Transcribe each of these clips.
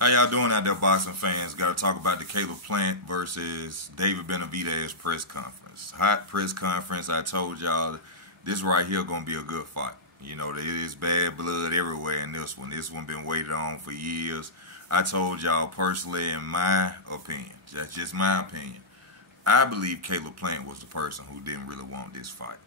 How y'all doing out there, boxing fans? Got to talk about the Caleb Plant versus David Benavidez press conference. Hot press conference. I told y'all this right here gonna be a good fight. You know, there is bad blood everywhere in this one. This one been waited on for years. I told y'all personally, in my opinion, that's just my opinion. I believe Caleb Plant was the person who didn't really want this fight.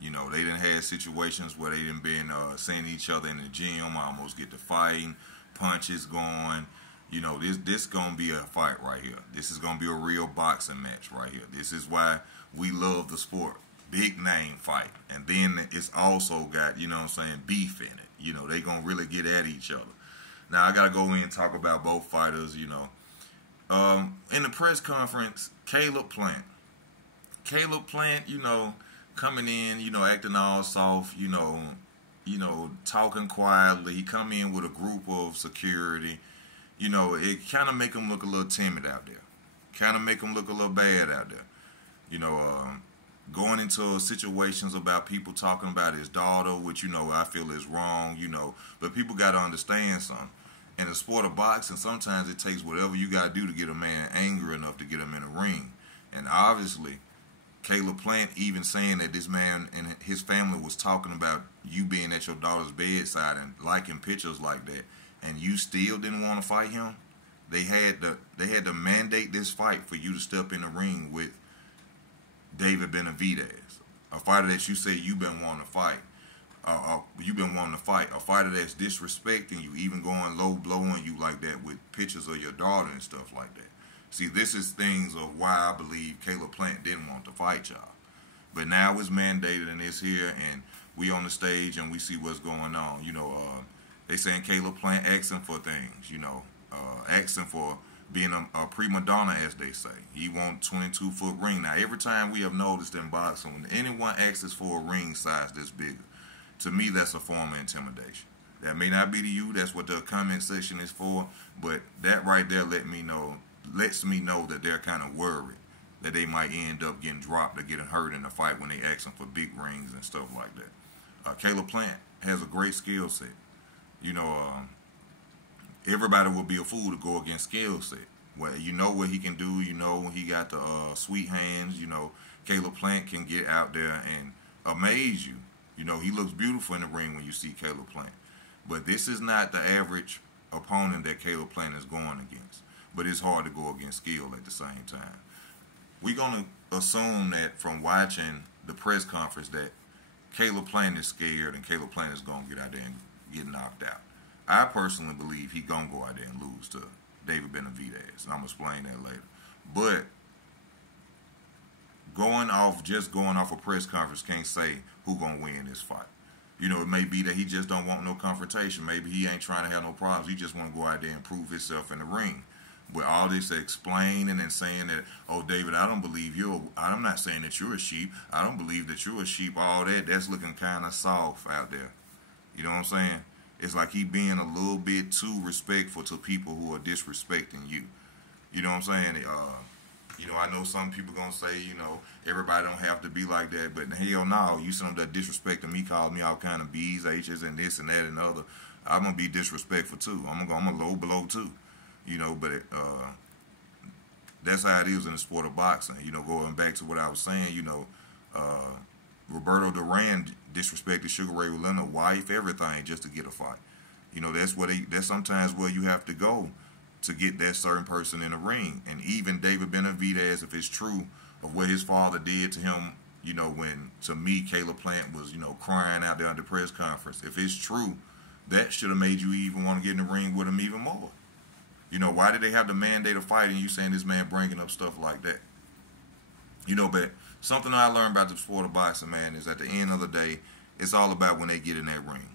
You know, they didn't have situations where they didn't been seeing each other in the gym, almost get to fighting, punches going. You know, this gonna be a fight right here. This is gonna be a real boxing match right here. This is why we love the sport. Big name fight. And then it's also got, you know what I'm saying, beef in it. You know, they gonna really get at each other. Now I gotta go in and talk about both fighters, you know. In the press conference, Caleb Plant, you know, coming in, you know, acting all soft, talking quietly. He come in with a group of security. You know, it kind of make him look a little timid out there. Kind of make him look a little bad out there. You know, going into situations about people talking about his daughter, which, you know, I feel is wrong, you know. But people got to understand something. In the sport of boxing, sometimes it takes whatever you got to do to get a man angry enough to get him in a ring. And obviously, Caleb Plant even saying that this man and his family was talking about you being at your daughter's bedside and liking pictures like that, and you still didn't want to fight him. They had to mandate this fight for you to step in the ring with David Benavidez, a fighter that you say you've been wanting to fight. A fighter that's disrespecting you, even going low blowing you like that with pictures of your daughter and stuff like that. See, this is things of why I believe Caleb Plant didn't want to fight y'all. But now it's mandated and it's here, and we on the stage and we see what's going on. You know, they saying Caleb Plant asking for things, you know, asking for being a prima donna, as they say. He want 22-foot ring. Now, every time we have noticed in boxing, when anyone asks for a ring size this bigger, to me, that's a form of intimidation. That may not be to you. That's what the comment section is for. But that right there lets me know that they're kind of worried that they might end up getting dropped or getting hurt in the fight when they asking for big rings and stuff like that. Caleb Plant has a great skill set. You know, everybody would be a fool to go against skill set. Well, you know what he can do. You know he got the sweet hands. You know, Caleb Plant can get out there and amaze you. You know, he looks beautiful in the ring when you see Caleb Plant. But this is not the average opponent that Caleb Plant is going against. But it's hard to go against skill at the same time. We're going to assume that from watching the press conference that Caleb Plant is scared and Caleb Plant is going to get out there and get knocked out. I personally believe he's going to go out there and lose to David Benavidez. And I'm going to explain that later. But going off a press conference can't say who's going to win this fight. You know, it may be that he just don't want no confrontation. Maybe he ain't trying to have no problems. He just want to go out there and prove himself in the ring. But all this explaining and saying that, oh, David, I don't believe I'm not saying that you're a sheep. I don't believe that you're a sheep. All that's looking kind of soft out there. You know what I'm saying? It's like he being a little bit too respectful to people who are disrespecting you. You know what I'm saying? You know, I know some people gonna say, you know, everybody don't have to be like that, but hell no, you some that disrespecting me, call me all kind of B's, H's, and this and that and other. I'm gonna be disrespectful too. I'm gonna low blow too. You know, but that's how it is in the sport of boxing. You know, going back to what I was saying, you know, Roberto Duran disrespected Sugar Ray Leonard's wife, everything, just to get a fight. You know, that's sometimes where you have to go to get that certain person in the ring. And even David Benavidez, if it's true of what his father did to him, you know, when, to me, Caleb Plant was, you know, crying out there at the press conference. If it's true, that should have made you even want to get in the ring with him even more. You know, why did they have to mandate a fight and you saying this man bringing up stuff like that? You know, but something I learned about the sport of boxing, man, is at the end of the day, it's all about when they get in that ring.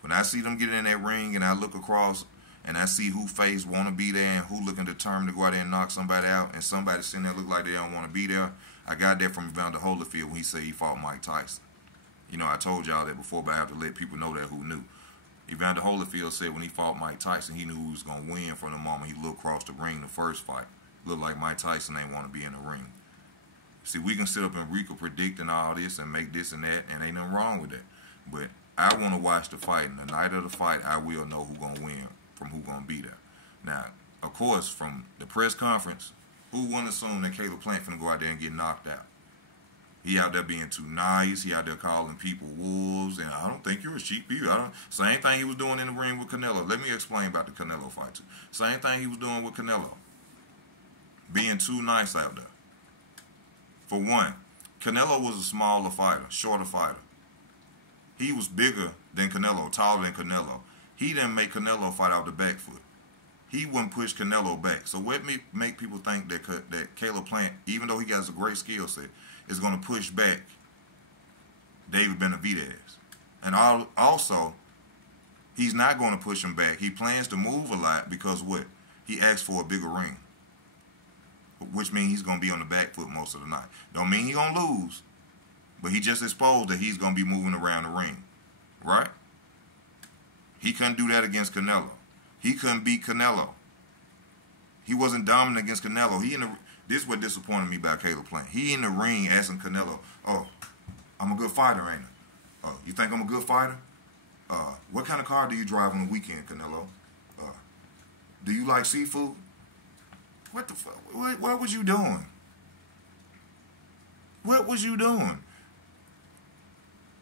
When I see them get in that ring and I look across and I see who face want to be there and who looking determined to go out there and knock somebody out, and somebody sitting there look like they don't want to be there, I got that from Evander Holyfield when he said he fought Mike Tyson. You know, I told y'all that before, but I have to let people know that who knew. Evander Holyfield said when he fought Mike Tyson, he knew he was going to win from the moment he looked across the ring the first fight. Looked like Mike Tyson ain't want to be in the ring. See, we can sit up and predict and all this and make this and that, and ain't nothing wrong with that. But I want to watch the fight, and the night of the fight, I will know who's going to win from who's going to be there. Now, of course, from the press conference, who wouldn't assume that Caleb Plant finna go out there and get knocked out? He out there being too nice. He out there calling people wolves, and I don't think you're a sheep either. Same thing he was doing in the ring with Canelo. Let me explain about the Canelo fight too. Same thing he was doing with Canelo. Being too nice out there. For one, Canelo was a smaller fighter, shorter fighter. He was bigger than Canelo, taller than Canelo. He didn't make Canelo fight out the back foot. He wouldn't push Canelo back. So what make people think that Caleb Plant, even though he has a great skill set, is going to push back David Benavidez? And also, he's not going to push him back. He plans to move a lot because what? He asked for a bigger ring, which means he's going to be on the back foot most of the night. Don't mean he's going to lose, but he just exposed that he's going to be moving around the ring, right? He couldn't do that against Canelo. He couldn't beat Canelo. He wasn't dominant against Canelo. This is what disappointed me about Caleb Plant. He in the ring asking Canelo, "Oh, I'm a good fighter, ain't I? You think I'm a good fighter? What kind of car do you drive on the weekend, Canelo? Do you like seafood? What the fuck? What was you doing? What was you doing?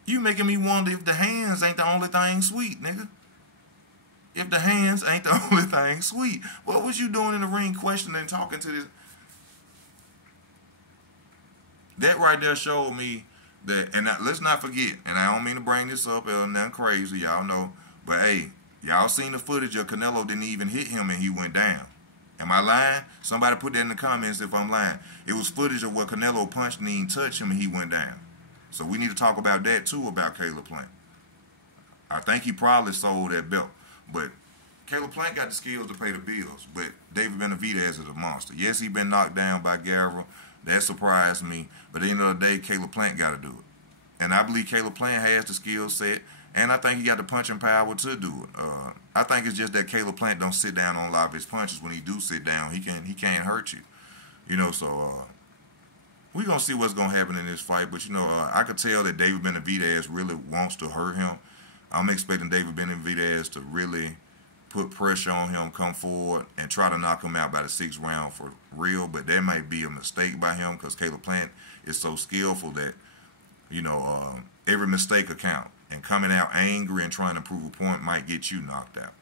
You making me wonder if the hands ain't the only thing sweet, nigga. If the hands ain't the only thing sweet. What was you doing in the ring questioning and talking to this? That right there showed me that, and let's not forget, and I don't mean to bring this up or nothing crazy, y'all know, but hey, y'all seen the footage of Canelo didn't even hit him and he went down. Am I lying? Somebody put that in the comments if I'm lying. It was footage of where Canelo punched and he didn't touch him and he went down. So we need to talk about that too, about Caleb Plant. I think he probably sold that belt. But Caleb Plant got the skills to pay the bills. But David Benavidez is a monster. Yes, he been knocked down by Guerrero. That surprised me. But at the end of the day, Caleb Plant got to do it. And I believe Caleb Plant has the skill set. And I think he got the punching power to do it. I think it's just that Caleb Plant don't sit down on a lot of his punches. When he do sit down, he can't hurt you. You know, so we're going to see what's going to happen in this fight. But, you know, I could tell that David Benavidez really wants to hurt him. I'm expecting David Benavidez to really put pressure on him, come forward, and try to knock him out by the 6th round for real. But that might be a mistake by him because Caleb Plant is so skillful that, you know, every mistake will count. And coming out angry and trying to prove a point might get you knocked out.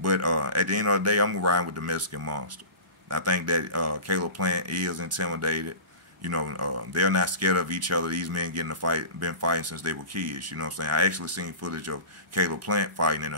But at the end of the day, I'm riding with the Mexican Monster. I think that Caleb Plant is intimidated. You know, they're not scared of each other. These men been fighting since they were kids. You know what I'm saying? I actually seen footage of Caleb Plant fighting in a